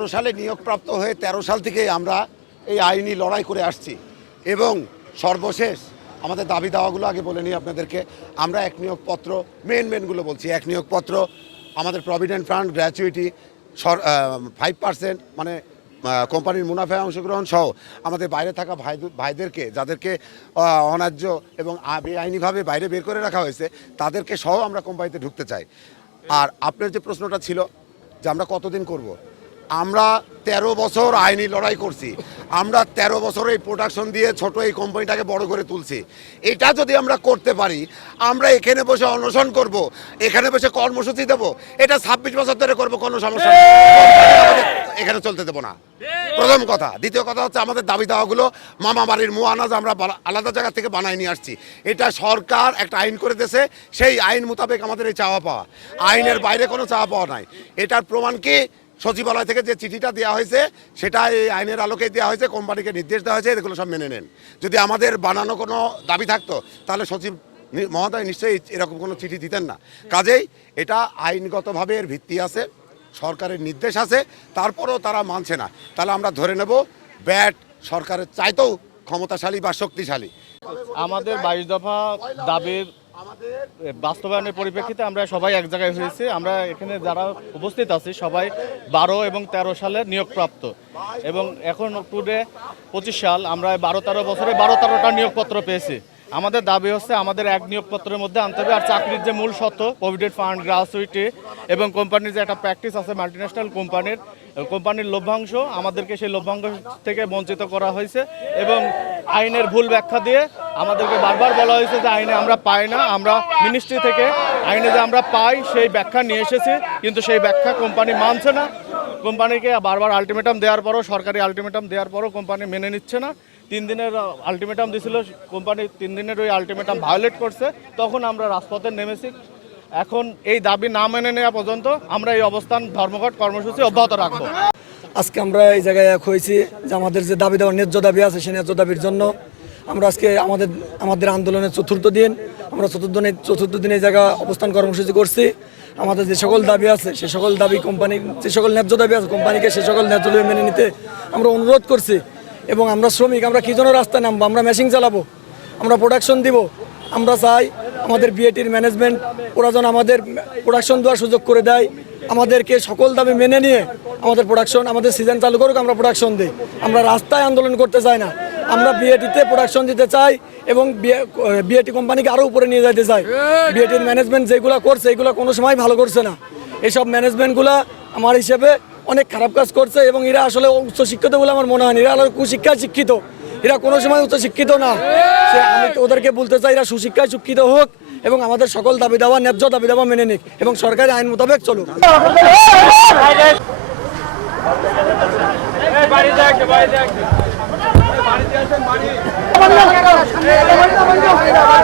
বারো সালে নিয়োগপ্রাপ্ত হয়ে ১৩ সাল থেকে আমরা এই আইনি লড়াই করে আসছি। এবং সর্বশেষ আমাদের দাবি দাওয়াগুলো আগে বলে নিই আপনাদেরকে। আমরা এক নিয়োগপত্র মেন মেনগুলো বলছি। এক নিয়োগপত্র, আমাদের provident fund gratuity five percent মানে কোম্পানির মুনাফায় অংশগ্রহণ সহ আমাদের বাইরে থাকা ভাই, ভাইদেরকে, যাদেরকে অন্যায্য এবং বেআইনিভাবে বাইরে বের করে রাখা হয়েছে, তাদেরকে সহ আমরা কোম্পানিতে ঢুকতে চাই। আর আপনার যে প্রশ্নটা ছিল যে আমরা কতদিন করব। আমরা ১৩ বছর আইনি লড়াই করছি। আমরা ১৩ বছর এই প্রোডাকশন দিয়ে ছোট এই কোম্পানিটাকে বড় করে তুলছি। এটা যদি আমরা করতে পারি, আমরা এখানে বসে অনশন করব, এখানে বসে কর্মসূচি দেবো, এটা ছাব্বিশ বছর ধরে করব, কোনো সমস্যা এখানে চলতে দেবো না। প্রথম কথা। দ্বিতীয় কথা হচ্ছে আমাদের দাবি দাওয়াগুলো, মামা বাড়ির মুয়ানাজ আমরা আলাদা জায়গা থেকে বানাই নিয়ে আসছি। এটা সরকার একটা আইন করে দিয়েছে, সেই আইন মোতাবেক আমাদের এই চাওয়া পাওয়া। আইনের বাইরে কোনো চাওয়া পাওয়া নাই। এটার প্রমাণ কি? সচিবালয় থেকে যে চিঠিটা দেওয়া হয়েছে, সেটা এই আইনের আলোকে দেওয়া হয়েছে, কোম্পানিকে নির্দেশ দেওয়া হয়েছে, এগুলো সব মেনে নেন। যদি আমাদের বানানো কোনো দাবি থাকতো, তাহলে সচিব মহোদয় নিশ্চয়ই এরকম কোনো চিঠি দিতেন না। কাজেই এটা আইনগতভাবে এর ভিত্তি আছে, সরকারের নির্দেশ আছে, তারপরেও তারা মানছে না। তাহলে আমরা ধরে নেব, ব্যাট সরকারের চাইতেও ক্ষমতাশালী বা শক্তিশালী। আমাদের বাইশ দফা দাবির বাস্তবায়নের পরিপ্রেক্ষিতে আমরা সবাই এক জায়গায় হয়েছি। আমরা এখানে যারা উপস্থিত আছি, সবাই বারো এবং তেরো সালে নিয়োগপ্রাপ্ত। এবং এখন টুডে পঁচিশ সাল, আমরা বারো তেরো বছরে বারো তেরোটা নিয়োগপত্র পেয়েছি। আমাদের দাবি হচ্ছে আমাদের এক নিয়োগপত্রের মধ্যে আনতে হবে আর চাকরির যে মূল সত্য প্রভিডেন্ট ফান্ড গ্রাসুইটি এবং কোম্পানির যে একটা প্র্যাকটিস আছে মাল্টিন্যাশনাল কোম্পানির কোম্পানির লভ্যাংশ, আমাদেরকে সেই লভ্যাংশ থেকে বঞ্চিত করা হয়েছে এবং আইনের ভুল ব্যাখ্যা দিয়ে আমাদেরকে বারবার বলা হয়েছে যে আইনে আমরা পাই না, আমরা মিনিস্ট্রি থেকে আইনে যে আমরা পাই সেই ব্যাখ্যা নিয়ে এসেছি, কিন্তু সেই ব্যাখ্যা কোম্পানি মানছে না। কোম্পানিকে বারবার আলটিমেটাম দেওয়ার পরও, সরকারি আলটিমেটাম দেওয়ার পরও কোম্পানি মেনে নিচ্ছে না। তিন দিনের আলটিমেটাম দিছিল, কোম্পানি তিন দিনের ওই আলটিমেটাম ভায়োলেট করছে, তখন আমরা রাজপথে নেমেছি। এখন এই দাবি না মেনে নেওয়া পর্যন্ত আমরা এই অবস্থান, ধর্মঘট, কর্মসূচি অব্যাহত রাখব। আজকে আমরা এই জায়গায় এক হয়েছি যে আমাদের যে দাবি দেওয়ার ন্যায্য দাবি আছে সেই ন্যায্য দাবির জন্য আমরা আজকে আমাদের আমাদের আন্দোলনের চতুর্থ দিন, আমরা চতুর্থ দিনে চতুর্থ দিনে এই জায়গা অবস্থান কর্মসূচি করছি। আমাদের যে সকল দাবি আছে, সে সকল দাবি কোম্পানি, যে সকল ন্যায্য দাবি আছে কোম্পানিকে সে সকল ন্যায্য দাবি মেনে নিতে আমরা অনুরোধ করছি। এবং আমরা শ্রমিক, আমরা কী জন্য রাস্তায় নামবো, আমরা মেশিন চালাবো, আমরা প্রোডাকশন দিব, আমরা চাই আমাদের বিএটির ম্যানেজমেন্ট ওরা যেন আমাদের প্রোডাকশন দেওয়ার সুযোগ করে দেয়। আমাদেরকে সকল দাবি মেনে নিয়ে আমাদের প্রোডাকশন আমাদের সিজন চালু করুক, আমরা প্রোডাকশন দিই। আমরা রাস্তায় আন্দোলন করতে চাই না। আমরা বিএটিতে প্রোডাকশন দিতে চাই এবং বিএটি কোম্পানিকে আরও উপরে নিয়ে যেতে চাই। বিএটির ম্যানেজমেন্ট যেগুলো করছে, এগুলো কোনো সময় ভালো করছে না। এইসব ম্যানেজমেন্টগুলো আমার হিসেবে অনেক খারাপ কাজ করছে এবং এরা আসলে উচ্চশিক্ষিত বলে আমার মনে হয় এরা আলো কুশিক্ষায় শিক্ষিত। এরা কোনো সময় উচ্চ শিক্ষিত না। সে আমি ওদেরকে বলতে চাই, এরা সুশিক্ষায় শিক্ষিত হোক এবং আমাদের সকল দাবি দাওয়া ন্যায্য দাবি দাওয়া মেনে নিক এবং সরকারি আইন মোতাবেক চলুক। Hey!